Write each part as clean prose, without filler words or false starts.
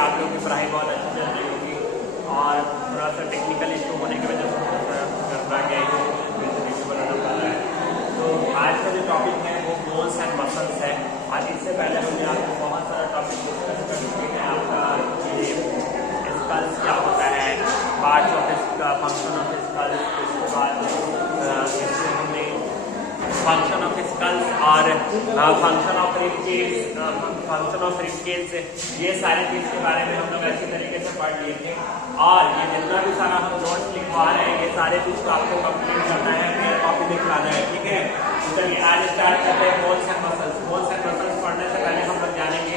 आप लोगों की पढ़ाई बहुत अच्छी चल रही होगी और थोड़ा सा टेक्निकल इशू होने की वजह से करना गया बनाना पड़ रहा है। तो आज का जो टॉपिक है वो बोन्स एंड मसल्स है। आज इससे पहले हमने आपको बहुत सारा टॉपिक डिस्कस कर चुके हैं। आपका ये स्कल्स क्या होता है, पार्ट्स ऑफ इसका, फंक्शन ऑफ स्कल्स, उसके बाद इससे हमने फंक्शन ऑफ स्कल्स और फंक्शन ऑफ रिबकेज, ये सारी चीज के बारे में हम लोग अच्छी तरीके से पढ़ लिए थे। और ये जितना भी सारा हम नोट्स लिखवा रहे हैं, ये सारे चीज को आपको कंप्लीट करना है, फिर कॉपी दिखलाना है, ठीक है। तो चलिए आज स्टार्ट करते हैं bones and muscles. Bones and muscles पढ़ने से पहले हम लोग जानेंगे,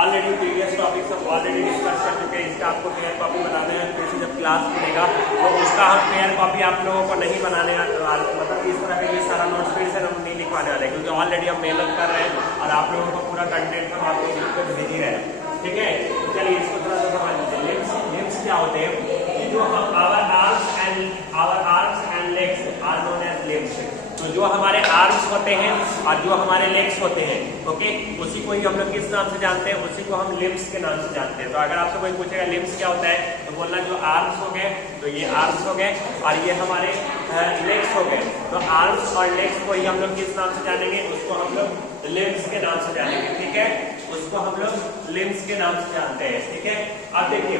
ऑलरेडी प्रीवियस टॉपिक्स हम ऑलरेडी डिस्कस कर चुके हैं। इसका आपको फेयर कॉपी बनाने हैं, फिर से जब क्लास मिलेगा तो उसका हम फेयर कॉपी आप लोगों को नहीं बनाने, मतलब इस तरह का ये सारा नोट्स फिर से हम नहीं लिखवाने वाले, क्योंकि ऑलरेडी हम मेहनत कर रहे हैं और आप लोगों को पूरा कंटेंट हम आपको लिख कर भेज ही रहे हैं, ठीक है। तो चलिए इसको थोड़ा सा समझ लीजिए। लिम्स क्या होते हैं? जो our arms and legs are known as limbs. तो जो हमारे आर्म्स होते हैं और जो हमारे लेग्स होते हैं, ओके, उसी को ही हम लोग किस नाम से जानते हैं? उसी को हम लिम्स के नाम से जानते हैं। तो अगर आपसे कोई पूछेगा लिम्स क्या होता है, तो बोलना जो आर्म्स हो गए, तो ये आर्म्स हो गए और ये हमारे लेग्स हो गए। तो आर्म्स और लेग्स को ही हम लोग किस नाम से जानेंगे? उसको हम लोग लिम्स के नाम से जानेंगे, ठीक है। उसको हम लोग लिम्स के नाम से जानते हैं, ठीक है। अब देखिए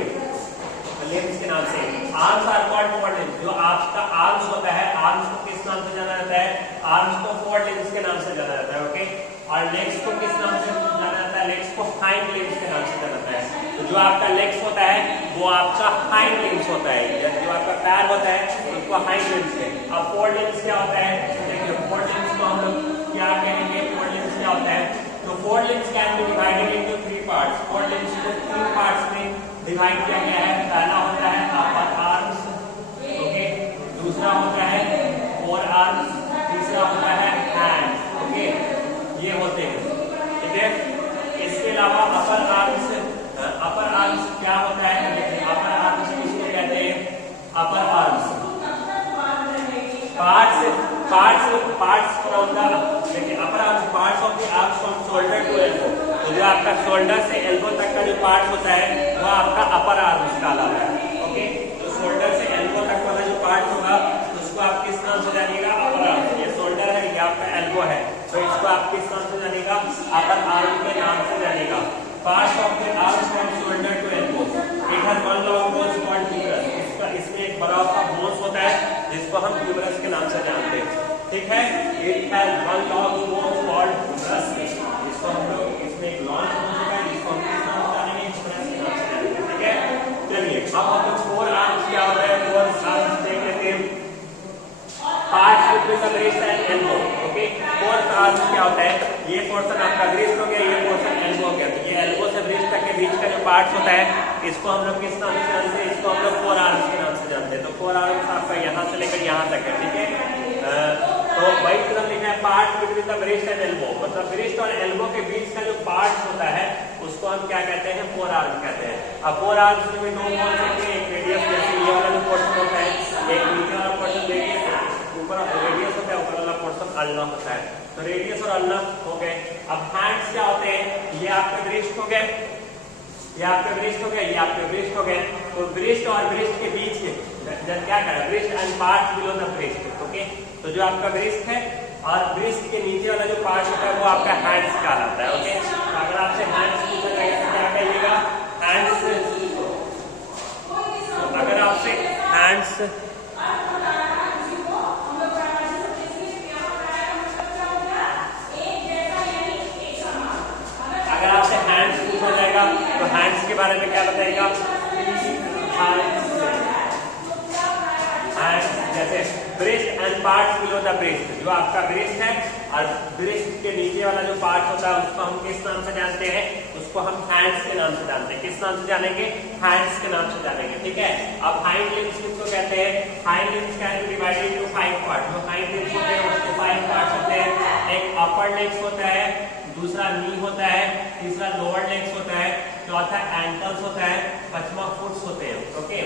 लिम्स के नाम से arms are called fore limbs. जो आपका आर्म्स होता है, आर्म्स को किस नाम से जाना जाता है? आर्म्स को फोर लिम्स के नाम से जाना जाता है, ओके। और लेग्स को किस नाम से जाना जाता है? लेग्स को हाइंड लिम्स के नाम से जाना जाता है। तो जो आपका लेग्स होता है वो आपका हाइंड लिम्स होता है, जो आपका पैर होता है उसको हाइंड लिम्स है। अब फोर लिम्स क्या होता है? देखिए फोर लिम्स को हम लोग क्या कहेंगे? फोर लिम्स क्या होता है? तो four limbs can be divided into three parts. Four limbs को तीन पार्ट्स में डिवाइड किया गया है। पहला होता है अपर आर्म्स, ओके, दूसरा होता है फोर आर्म्स, तीसरा होता है हैंड्स, ओके, ये होते हैं, ठीक है। इसके अलावा अपर आर्म्स क्या होता है? देखिए अपर आर्म्स किसको कहते हैं? Upper arms parts from the, देखिए upper arms parts of the arms from shoulder to elbow. तो जो आपका शोल्डर से एल्बो तक का जो पार्ट होता है वो आपका अपर आर्म्स कहलाता है, ओके। तो शोल्डर से एल्बो तक वाला जो पार्ट होगा उसको आप किस नाम से जानिएगा? Upper arm. ये शोल्डर है, ये आपका एल्बो है, तो इसको आप किस नाम से जानिएगा? अपर आर्म के नाम से जानिएगा। Part of the arm from shoulder to elbow, it has one long bones called humerus. इसमें एक बड़ा सा बोन्स होता है जिसको हम ह्यूमरस के नाम से जानते हैं, ठीक है। It has one long bones called humerus. इसको हम लोग, इसमें एक लॉन्ग बोन्स होता है जिसको हम किस नाम से जानेंगे? ह्यूमरस के नाम से जानेंगे, ठीक है। चलिए अब हम लोग फोर आर्म्स क्या होता है? फोर आर्म्स देख लेते हैं। Parts between the wrist and elbow, okay. Four arms क्या होता है? ये पोर्शन आपका रिस्ट हो गया, ये पोर्शन एल्बो हो गया। तो ये एल्बो से रिस्ट तक के बीच का जो पार्ट्स होता है इसको हम लोग किस नाम से जानते हैं? इसको हम लोग फोर आर्म्स के नाम से जानते हैं। तो फोर आर्म्स आपका यहाँ से लेकर यहाँ तक है, ठीक है। तो वही तरह लिखा है part between the wrist and elbow, मतलब रिस्ट और एल्बो के बीच का जो पार्ट होता है उसको हम क्या कहते हैं? फोर आर्म कहते हैं। अब फोर आर्म्स में दो बोन्स होते हैं, एक रेडियस, जैसे ये वाला जो पोर्शन होता है, एक नीचे वाला पोर्शन रेडियस, ऊपर रेडियस होता है, ऊपर वाला पोर्शन अल्ना होता है। तो रेडियस और अल्ना हो गए। अब हैंड्स क्या होते हैं? ये आपके ब्रिस्ट हो गए, ये आपके ब्रिस्ट हो गए, ये आपके ब्रिस्ट हो गए। तो ब्रिस्ट और ब्रिस्ट के बीच क्या करें? Breast and part below the breast, okay. तो जो आपका ब्रिस्ट है और ब्रिस्ट के नीचे वाला जो पार्ट होता है वो आपका हैंड्स कहलाता है, ओके। तो अगर आपसे हैंड्स पूछा जाएगा तो क्या कहिएगा? हैंड्स। अगर आपसे हैंड्स पूछा जाएगा तो हैंड्स के बारे में क्या बताएगा? जैसे breast and parts below the breast, जो आपका ब्रेस्ट है और ब्रेस्ट के नीचे वाला जो पार्ट होता है उसको हम किस नाम से जानते हैं? उसको हम हैंड्स के नाम से जानते हैं। किस नाम से जानेंगे? हैंड्स के नाम से जानेंगे, ठीक है। अब हाइंड लिम्स किसको कहते हैं? Hind limbs can be divided into 5 part. जो हाइंड लिम्स होते हैं उसके 5 पार्ट्स होते हैं। एक अपर लेग्स होता है, दूसरा नी होता है, तीसरा लोअर लेग्स होता है, चौथा एंकल्स होता है, पांचवा फुट्स होते हैं, ओके।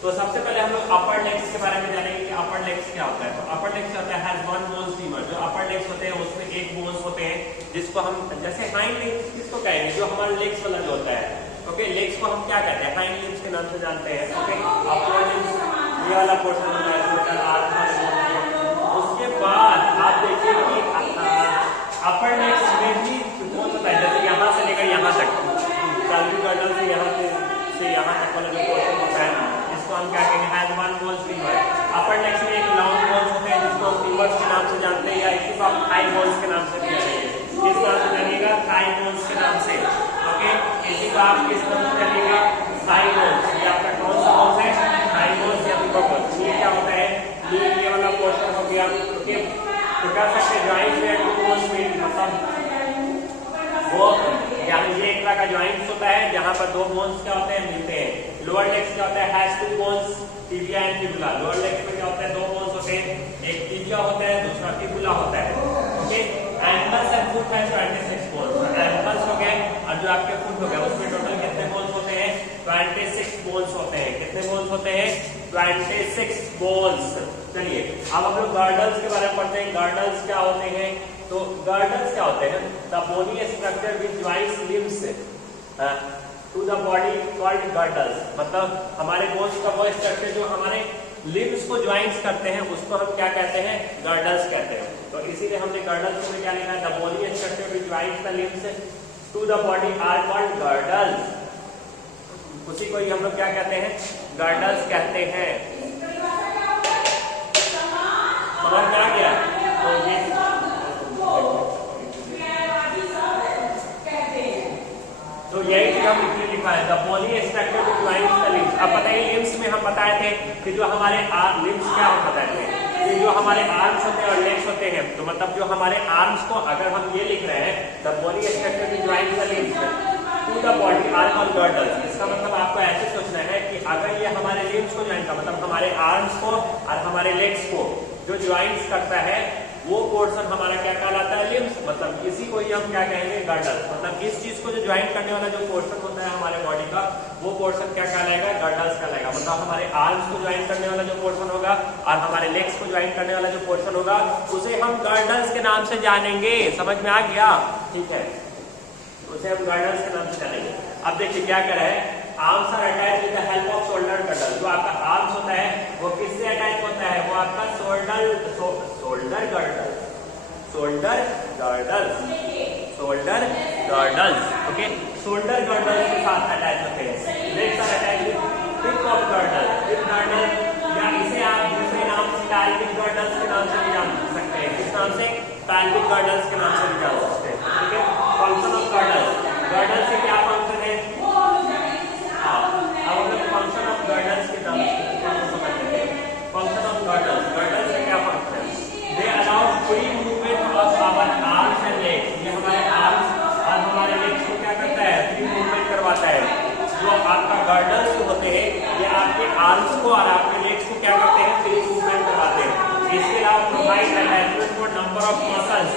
तो सबसे पहले हम लोग अपर लेग्स के बारे में जानेंगे कि अपर लेग्स क्या होता है। तो अपर लेग्स क्या होता है? Has one bone femur. जो अपर लेग्स होते हैं उसमें एक बोन्स होते हैं जिसको हम, जैसे हाइंड लेग्स किसको कहेंगे? जो हमारा लेग्स वाला जो होता है, ओके, लेग्स को हम क्या कहते हैं? हाइंड लिम्स के नाम से जानते हैं। ओके, अपर लिम्स ये वाला पोर्शन होता है, टोटल आर्म वाला। उसके बाद आप देखिए कि अपर लेग्स में भी बोन्स होता है, जैसे यहाँ से लेकर यहाँ तक, पैल्विक गर्डल से यहाँ तक वाला जो पोर्शन होता है, इसको हम क्या कहेंगे? Has one bones fever. Upper legs में एक लॉन्ग बोन्स होते हैं जिसको हम फीवर्स के नाम से जानते हैं, या इसी को आप थाई बोन्स के नाम से भी जानेंगे। किस नाम से जानिएगा? थाई बोन्स के नाम से। ओके, इसी को आप किस नाम से जानिएगा? Thai bones. ये आपका कौन सा बोन्स है? थाई बोन्स या फीवर बोन्स। ये क्या होता है? ये वाला पोर्शन हो गया। ओके, तो कह सकते हैं जॉइंट में टू बोन्स में, मतलब वो यहाँ ये एक तरह का जॉइंट्स होता है जहां पर दो बोन्स क्या होते हैं? मिलते हैं। लोअर लेग्स क्या होता है? Has two bones, tibia and fibula. Lower legs में क्या होता है? दो बोन्स होते हैं, एक टिबिया होता है, दूसरा फिबुला होता है। ओके, एंकल्स एंड फुट है 26 बोन्स। एंकल्स हो गए और जो आपके फुट हो गया उसमें टोटल कितने बोन्स होते हैं? 26 बोन्स होते हैं। कितने बोन्स होते हैं? 26 बोन्स। चलिए अब हम लोग गार्डल्स के बारे में पढ़ते हैं। गार्डल्स क्या होते हैं? तो गार्डल्स क्या होते हैं? The bony structure which joints limbs to the body called girdles. मतलब हमारे बोन्स का वो स्ट्रक्चर जो हमारे लिम्स को ज्वाइंट्स करते हैं उसको हम क्या कहते हैं? गार्डल्स कहते हैं। तो इसीलिए हमने गार्डल्स में क्या लिखा है? The bony structure which joints the limbs to the body are called girdles. उसी को ही हम लोग क्या कहते हैं? गार्डल्स कहते हैं। समझ में आ गया? तो ये तो यही चीज हम इसमें लिखा है, the bony structure which joints the limbs. अब बताइए लिम्स में हम बताए थे कि जो हमारे लिम्स क्या हम बताए थे कि जो हमारे आर्म्स होते हैं और लेग्स होते हैं, तो मतलब जो हमारे आर्म्स को अगर हम ये लिख रहे हैं the bony structure which joints the limbs to the body are called girdles, इसका मतलब आपको ऐसे सोचना है कि अगर ये हमारे लिम्स को ज्वाइन का मतलब हमारे आर्म्स को और हमारे लेग्स को जो ज्वाइंट्स करता है वो पोर्शन हमारा क्या कहलाता है? लिम्स। मतलब इसी को ही हम क्या कहेंगे? गार्डल्स। मतलब इस चीज को जो ज्वाइन करने वाला जो पोर्शन होता है हमारे बॉडी का, वो पोर्शन क्या कहलाएगा? गार्डल्स कहलाएगा। मतलब हमारे आर्म्स को ज्वाइन करने वाला जो पोर्शन होगा और हमारे लेग्स को ज्वाइन करने वाला जो पोर्शन होगा उसे हम गार्डल्स के नाम से जानेंगे। समझ में आ गया? ठीक है, उसे हम गार्डल्स के नाम से जानेंगे। अब देखिए क्या कह रहा है? Arms are attached with the help of shoulder girdle. जो आपका आर्म्स होता है वो किससे अटैच होता है? वो आपका shoulder girdle, shoulder girdles. Okay, shoulder girdle के साथ अटैच होते हैं। Legs are attached with tip of girdle, tip girdle, या इसे आप दूसरे नाम से पैल्विक गर्डल्स के नाम से भी जान सकते हैं। किस नाम से? पैल्विक गर्डल्स के नाम से भी जान सकते हैं। ठीक है, फंक्शन ऑफ गर्डल। गर्डल से क्या फंक्शन है? अब हम लोग फंक्शन ऑफ गर्डल्स के नाम से समझ लेते हैं। फंक्शन ऑफ गर्डल्स, गर्डल से क्या फंक्शन है? They allow free movement of our arms and legs. ये हमारे आर्म्स और हमारे लेग्स को क्या करता है? फ्री मूवमेंट करवाता है। जो आपका गर्डल्स होते हैं ये आपके आर्म्स को और आपके लेग्स को क्या करते हैं? फ्री मूवमेंट करवाते हैं। इसके अलावा provide attachment for number of muscles,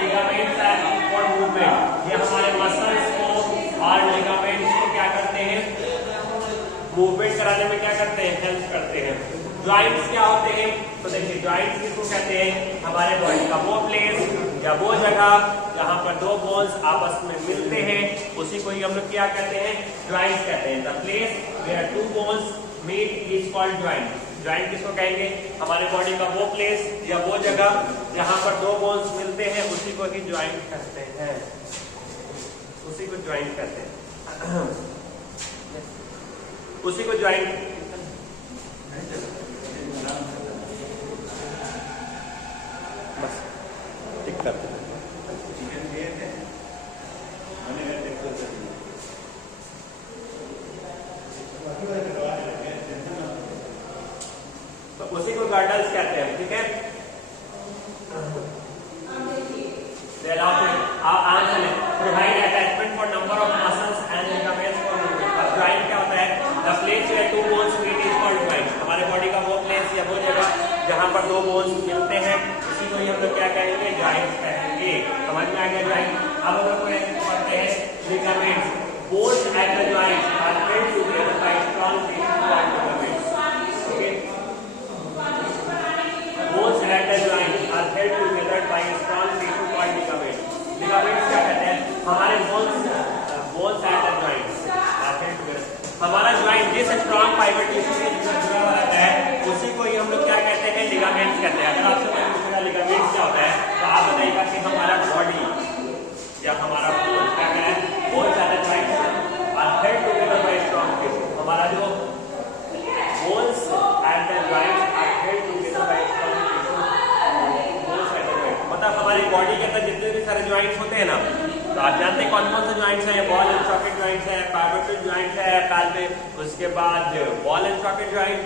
ligaments and for movement. ये हमारे मसल्स को और लिगामेंट्स को क्या करते हैं? मूवमेंट कराने में क्या करते हैं? हेल्प करते हैं। ज्वाइंट्स क्या होते हैं? तो देखिए ज्वाइंट्स किसको कहते हैं? हमारे बॉडी का वो प्लेस या वो जगह जहां पर दो बोन्स आपस में मिलते हैं उसी को ही हम लोग क्या कहते हैं? ज्वाइंट्स कहते हैं। The place where two bones meet is called joint. Joint किसको कहेंगे? हमारे बॉडी का वो प्लेस या वो जगह जहां पर दो बोन्स मिलते हैं उसी को ही ज्वाइंट कहते हैं, उसी को ज्वाइंट कहते हैं, उसी को ज्वाइंट। बस ठीक करते हैं। तो उसी को गार्डल्स कहते हैं। ठीक है, provide attachment for number of muscles and ligaments for movement. अब ज्वाइंट क्या होता है? The place where two bones meet is called joint. हमारे बॉडी का वो प्लेस या वो जगह जहां पर दो बोन्स मिलते हैं उसी को ही हम लोग क्या कहेंगे? ज्वाइंट कहेंगे। समझ में आ गया ज्वाइंट? अब हम लोग पढ़ते हैं ligaments. Bones at the joints are held together by strong tissue called ligaments. Okay, bones at the joints are held together by strong tissue called ligaments. Ligaments क्या कहते हैं? हमारे bones bones at the joints are held together. हमारा joint जिस strong fibre tissue से जुड़ा हुआ रहता है उसी को ही हम लोग क्या कहते हैं, लिगामेंट्स कहते हैं। अगर आपसे कोई पूछेगा लिगामेंट्स क्या होता है तो आप बताइएगा कि हमारा बॉडी या हमारा बोन क्या है, bones at the joints are held together by strong tissue. हमारा जो bones at the joints are held together by strong tissue. Bones at the joint मतलब हमारी बॉडी के अंदर जितने भी सारे जॉइंट्स होते हैं ना, तो आप जानते हैं कौन कौन से जॉइंट्स हैं, बॉल एंड सॉकेट जॉइंट्स है, पाइवोटेड जॉइंट्स है पैल पे, उसके बाद बॉल एंड सॉकेट जॉइंट,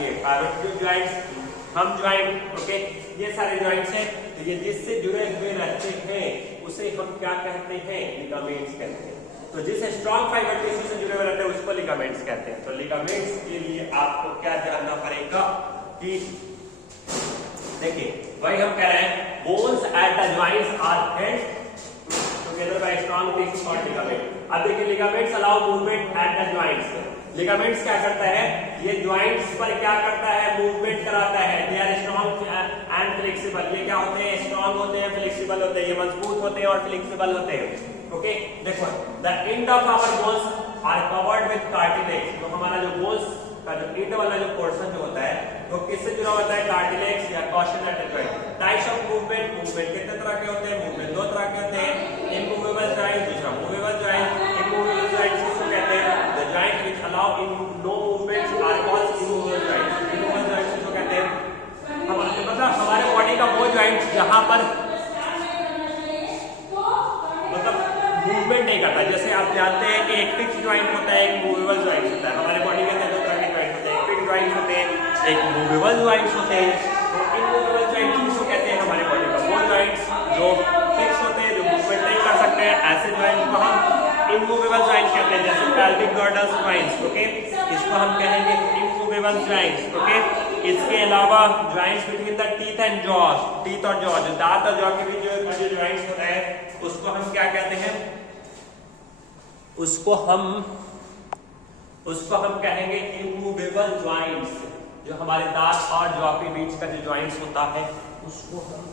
ये पाइवोटेड जॉइंट्स, हम जॉइंट, ओके, ये सारे जॉइंट्स हैं। तो ये जिससे जुड़े हुए रहते हैं उसे हम क्या कहते हैं, लिगामेंट्स कहते हैं। तो जिस स्ट्रॉन्ग फाइबर टिश्यू से जुड़े हुए रहते हैं उसको लिगामेंट्स कहते हैं। तो लिगामेंट्स के लिए आपको क्या जानना पड़ेगा कि देखिए वही हम कह रहे हैं, bones at the joints are held together by strong tissue called ligament। अब देखिए ligaments allow movement at the joints. Ligaments क्या करता है, ये जॉइंट्स पर क्या करता है, मूवमेंट कराता है। They are strong and flexible. ये क्या होते हैं, स्ट्रॉन्ग होते हैं, फ्लेक्सिबल होते हैं, ये मजबूत होते हैं और फ्लेक्सिबल होते हैं। ओके देखो, the end of our bones are covered with cartilage. तो हमारा जो बोन्स का जो एंड वाला जो पोर्शन जो होता है वो किससे जुड़ा होता है, कार्टिलेज या कॉशनेटर joint. Types of movement, movement कितने तरह के होते हैं, मूवमेंट दो तरह के होते हैं, इमूवेबल जॉइंट, दूसरा मूवेबल जॉइंट। इमूवेबल जॉइंट किसको कहते हैं, the joint which allow in no movements are called immovable joint. Immovable joint किसको कहते हैं, हमारे मतलब हमारे बॉडी का वो जॉइंट जहां पर मतलब मूवमेंट नहीं करता। जैसे आप जानते हैं कि एक फिक्स जॉइंट होता है, एक मूवेबल जॉइंट होता है। हमारे बॉडी के अंदर दो तरह के जॉइंट होते हैं, एक फिक्स जॉइंट होते हैं, एक मूवेबल जॉइंट्स होते हैं। तो इमूवेबल जॉइंट किसको कहते हैं, हमारे बॉडी का वो जॉइंट्स जो फिक्स होते हैं, जो मूवमेंट नहीं कर सकते हैं, ऐसे जॉइंट को हम इमूवेबल जॉइंट कहते हैं। जैसे पेल्विक गॉर्डल जॉइंट्स, ओके, इसको हम कहेंगे इमूवेबल जॉइंट्स। ओके, इसके अलावा joints between the teeth and jaws, teeth और जॉ, जो दांत और जॉ के बीच जो जॉइंट्स होता है उसको हम क्या कहते हैं, उसको हम कहेंगे इमूवेबल जॉइंट्स। जो हमारे दांत और जॉ के बीच का जो जॉइंट्स होता है उसको हम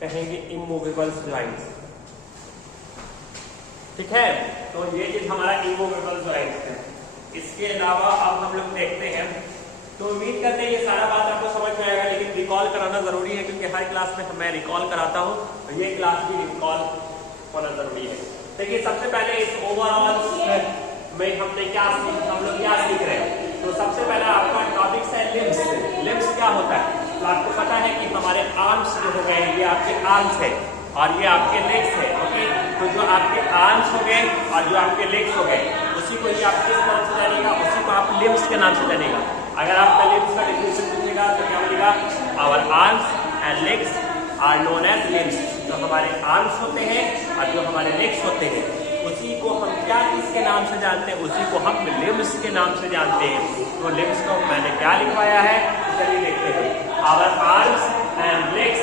कहेंगे इमूवेबल जॉइंट्स। ठीक है, तो ये चीज हमारा इमूवेबल जॉइंट्स है। इसके अलावा अब हम लोग देखते हैं, तो उम्मीद करते हैं ये सारा बात आपको समझ में आएगा, लेकिन रिकॉल कराना जरूरी है क्योंकि हर क्लास में मैं रिकॉल कराता हूँ, तो ये क्लास भी रिकॉल होना जरूरी है। देखिए सबसे पहले इस ओवरऑल में हम लोग क्या सीख रहे हैं, तो सबसे पहला आपका टॉपिक है लिम्स। लिम्स क्या होता है, तो आपको पता है कि हमारे आर्म्स जो हो गए, ये आपके आर्म्स है और ये आपके लेग्स है। ओके, तो जो आपके आर्म्स हो गए और जो आपके लेग्स हो गए उसी को ही आप किस नाम से जानिएगा, उसी को आप लिम्स के नाम से जानिएगा। अगर आपका लिम्स का डिफिनेशन पूछेगा तो क्या बोलेगा, our arms and legs are known as limbs. जो हमारे आर्म्स होते हैं और जो हमारे लेग्स होते हैं उसी को हम क्या किसके नाम से जानते हैं, उसी को हम लिम्स के नाम से जानते हैं। तो लिम्स को मैंने क्या लिखवाया है, चलिए देखते हैं। आवर आर्म्स एंड लेग्स,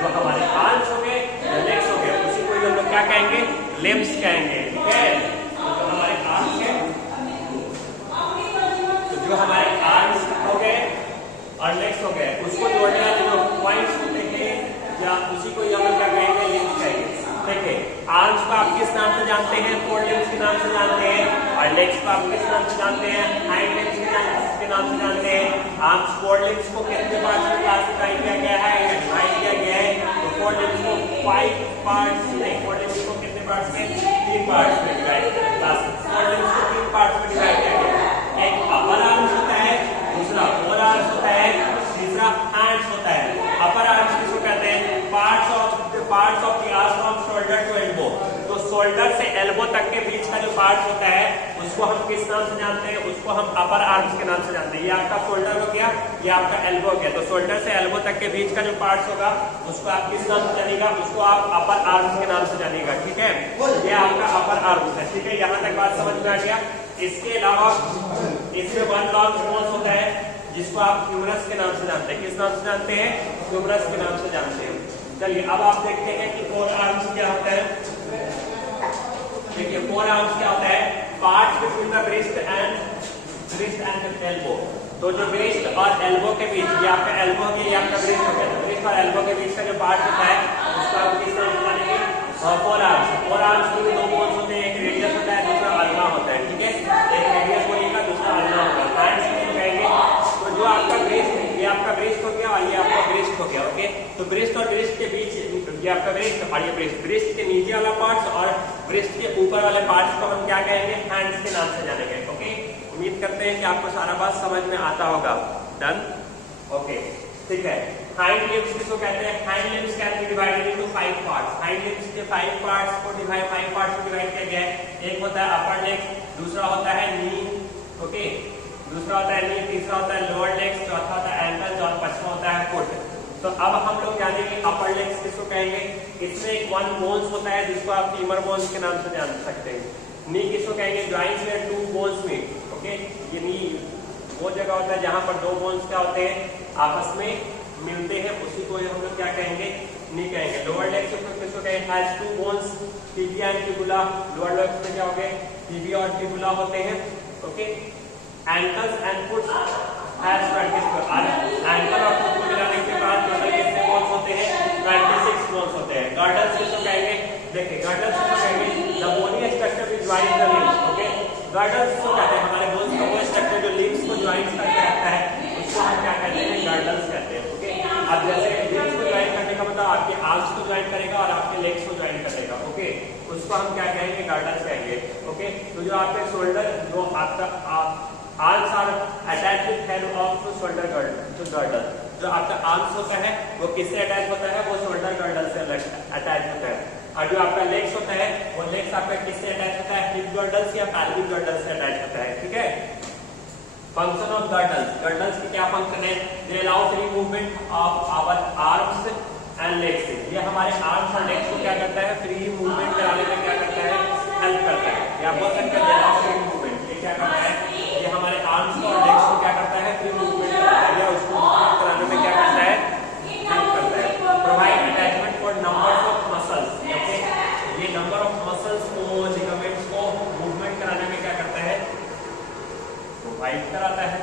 जो हमारे आर्म्स हो गए या लेग्स हो गए उसी को हम लोग क्या कहेंगे, लिम्स कहेंगे। ठीक है, तो जो हमारे आर्म्स है, तो जो हमारे आर्म्स हो गए और लेग्स हो गए उसको जोड़ने वाले जो पॉइंट्स होते हैं या उसी को हम लोग क्या कहेंगे, लिम्स कहेंगे। देखिए आर्म्स को आप किस नाम से जानते हैं, फोर लिम्स के नाम से जानते हैं, और लेग्स को आप किस नाम से जानते हैं, हाइंड लिम्स के नाम से जानते हैं। आर्म्स फोर लिम्स को कितने पार्ट्स में क्लासिफाई किया गया है, डिवाइड किया गया है, तो फोर लिम्स को 5 पार्ट्स नहीं, फोर लिम्स को कितने पार्ट्स में, 3 पार्ट्स में डिवाइड किया गया है। फोर लिम्स को 3 पार्ट्स में डिवाइड किया गया है, एक अपर आर्म्स होता है, दूसरा फोर आर्म्स होता है, तीसरा हैंड्स होता है। अपर आर्म्स किसको कहते हैं, parts of the arm from shoulder to elbow. तो शोल्डर से एल्बो तक के बीच का जो पार्ट होता है उसको हम किस नाम से जानते हैं, उसको हम अपर आर्म्स के नाम से जानते हैं। ये आपका शोल्डर हो गया, ये आपका एल्बो हो गया, तो शोल्डर से एल्बो तक के बीच का जो पार्ट होगा उसको आप किस नाम से जानिएगा, उसको आप अपर आर्म्स के नाम से जानिएगा। ठीक है, ये आपका अपर आर्म्स है। ठीक है, यहाँ तक बात समझ में आ गया। इसके अलावा इसमें 1 लॉन्ग बोन्स होता है जिसको आप ह्यूमरस के नाम से जानते हैं। किस नाम से जानते हैं, ह्यूमरस के नाम से जानते हैं। चलिए अब आप देखते हैं कि फोर आर्म्स क्या होता है। देखिए फोर आर्म्स क्या होता है, part between the breast and elbow. तो जो ब्रेस्ट और एल्बो के बीच, ये आपका एल्बो हो गया, ये आपका ब्रेस्ट हो गया, ब्रेस्ट और एल्बो के बीच का जो पार्ट होता है उसको आप किस नाम से जानेंगे, फोर आर्म्स। फोर आर्म्स की भी 2 हो गया। ओके, तो ब्रेस्ट और ब्रेस्ट के बीच ये आपका ब्रेस्ट और ये ब्रेस्ट, ब्रेस्ट के नीचे वाला पार्ट्स और ब्रेस्ट के ऊपर वाले पार्ट्स को हम क्या कहेंगे, हैंड्स के नाम से जानेंगे। ओके, उम्मीद करते हैं कि आपको सारा बात समझ में आता होगा। डन, ओके, ठीक है। हाइंड लिम्स किसको कहते हैं, hind limbs can be divided into 5 parts. Hind limbs के 5 पार्ट्स को डिवाइड 5 पार्ट्स में डिवाइड किया गया है। एक होता है अपर लेग, दूसरा होता है नी, ओके, दूसरा होता है नी, तीसरा होता है लोअर लेग्स, चौथा होता है एंकल्स और पांचवा होता है फुट। तो अब हम लोग जानेंगे अपर लेग्स किसको कहेंगे। इसमें एक 1 बोन्स होता है जिसको आप फीमर बोन्स के नाम से जान सकते हैं। नी किसको कहेंगे, जॉइंट्स में 2 बोन्स मीट। ओके, ये नी वो जगह होता है जहां पर 2 बोन्स क्या होते हैं, आपस में मिलते हैं, उसी को हम लोग क्या कहेंगे, नी कहेंगे। लोअर लेग्स किसको कहेंगे, has 2 bones, tibia and fibula. Lower legs में क्या हो गए, टिबिया और टिबुला होते हैं। Okay, ankles and foot has 24। Ankle और फुट को मिलाने के बाद टोटल कितने बोन्स होते हैं, 26 बोन्स होते हैं। गर्डल्स किसको कहेंगे, देखिए गर्डल्स किसको कहेंगे, the bony structure which join the limbs. Okay, girdles को कहते हैं हमारे बोन्स का वो स्ट्रक्चर जो लिम्स को ज्वाइन करके रखता है, उसको हम क्या कहते हैं, गर्डल्स कहते हैं। ओके, अब जैसे लिम्स को ज्वाइन करने का मतलब आपके आर्म्स को ज्वाइन करेगा और आपके लेग्स को ज्वाइन करेगा। ओके, उसको हम क्या कहेंगे, गर्डल्स कहेंगे। ओके, तो जो आपके शोल्डर, जो आपका arms are attached with head of shoulder girdle, जो आपका आर्म्स होता है वो किससे अटैच होता है, वो शोल्डर गर्डल से अटैच होता है। और जो आपका लेग्स होता है वो लेग्स आपका किससे अटैच होता है, हिप गर्डल्स या पैल्विक गर्डल से अटैच होता है। ठीक है, फंक्शन ऑफ गर्डल्स, गर्डल्स की क्या फंक्शन है, they allow free movement of our arms and legs. ये हमारे आर्म्स और लेग्स को क्या करता है, फ्री मूवमेंट कराने में क्या करता है, हेल्प करता है। या बोल सकते हैं दे अलाउ फ्री मूवमेंट, ये क्या करता है, ये हमारे आर्म्स और लेग्स को क्या करता है, फ्री मूवमेंट करता है, या उसको मूवमेंट कराने में क्या करता है, हेल्प करता है। Provide attachment for number of muscles. Okay, ये नंबर ऑफ मसल्स को, लिगामेंट्स को मूवमेंट कराने में क्या करता है, प्रोवाइड कराता है।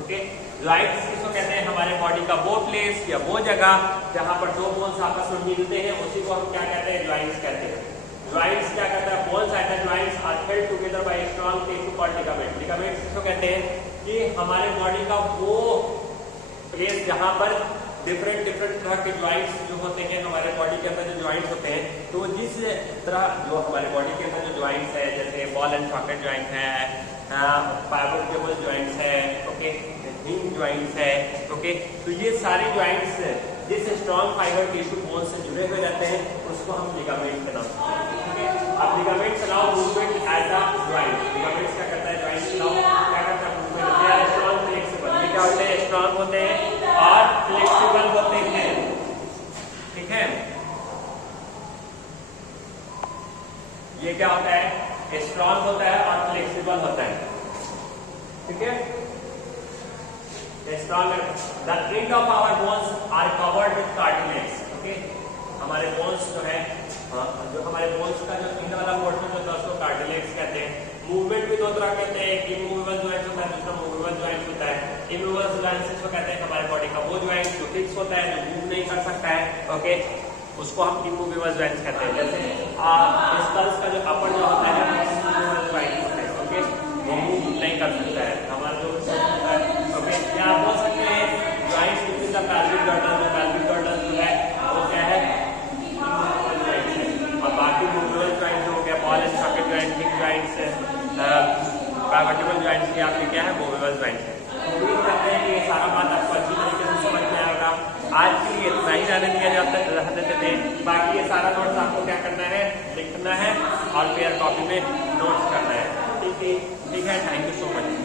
ओके, जॉइंट्स किसको कहते हैं, हमारे बॉडी का वो प्लेस या वो जगह जहां पर 2 बोन्स आपस में मिलते हैं, उसी को हम क्या कहते हैं, जॉइंट्स कहते हैं। जॉइंट्स क्या करता है, bones and the joints are held together by strong tissue called ligament. Ligaments किसको कहते हैं, कि हमारे बॉडी का वो प्लेस जहां पर डिफरेंट तरह के जॉइंट्स जो होते हैं, हमारे बॉडी के अंदर जो जॉइंट्स होते हैं, तो जिस तरह जो हमारे बॉडी के अंदर जो जॉइंट्स है, जैसे बॉल एंड सॉकेट जॉइंट है, फाइबर जॉइंट्स है, ओके, हिंज जॉइंट्स है। ओके, तो ये सारे जॉइंट्स जिस स्ट्रॉन्ग फाइबर टिश्यू बोन से जुड़े हुए रहते हैं, उसको हम लिगामेंट के नाम से। ठीक है, अब ligaments allow movement at the joint. Ligaments क्या करता है, जॉइंट्स अलाउ क्या करता है, movement. They are strong flexible, ये क्या होते हैं, स्ट्रॉन्ग होते हैं और फ्लेक्सिबल होते हैं। ठीक है, ये क्या होता है, स्ट्रॉन्ग होता है और फ्लेक्सिबल होता है। ठीक है, stronger. The end of our bones are covered with cartilage. Okay, हमारे बोन्स जो है, जो हमारे बोन्स का जो end वाला पोर्शन होता है उसको कार्टिलेज कहते हैं। मूवमेंट भी 2 तरह के होते हैं, एक इमूवेबल जॉइंट होता है, दूसरा मूवेबल जॉइंट होता है। इमूवेबल जॉइंट को कहते हैं हमारे बॉडी का वो जॉइंट जो फिक्स होता है, जो मूव नहीं कर सकता है। ओके, उसको हम इमूवेबल जॉइंट कहते हैं। जैसे स्कल्स का जो अपर जो होता है इमूवेबल जॉइंट होता है। ओके, वो मूव नहीं कर सकता है हमारा जो होता है। ओके, या आप बोल सकते हैं joints between the pelvic girdle, जो पैल्विक गर्डल जो है वो क्या है, इमूवेबल जॉइंट है। और बाकी मूवेबल जॉइंट जो हो गया, ball and socket joint, hip joints, pivotable joints, ये आपके क्या है, मूवेबल जॉइंट है। उम्मीद करते हैं कि ये सारा बात आपको अच्छी तरीके से समझ में आएगा। आज के लिए इतना ही रहने दिया जाता है, रहने देते हैं। बाकी ये सारा नोट्स आपको क्या करना है, लिखना है और पेयर कॉपी में नोट्स करना है। ठीक है, थैंक यू सो मच।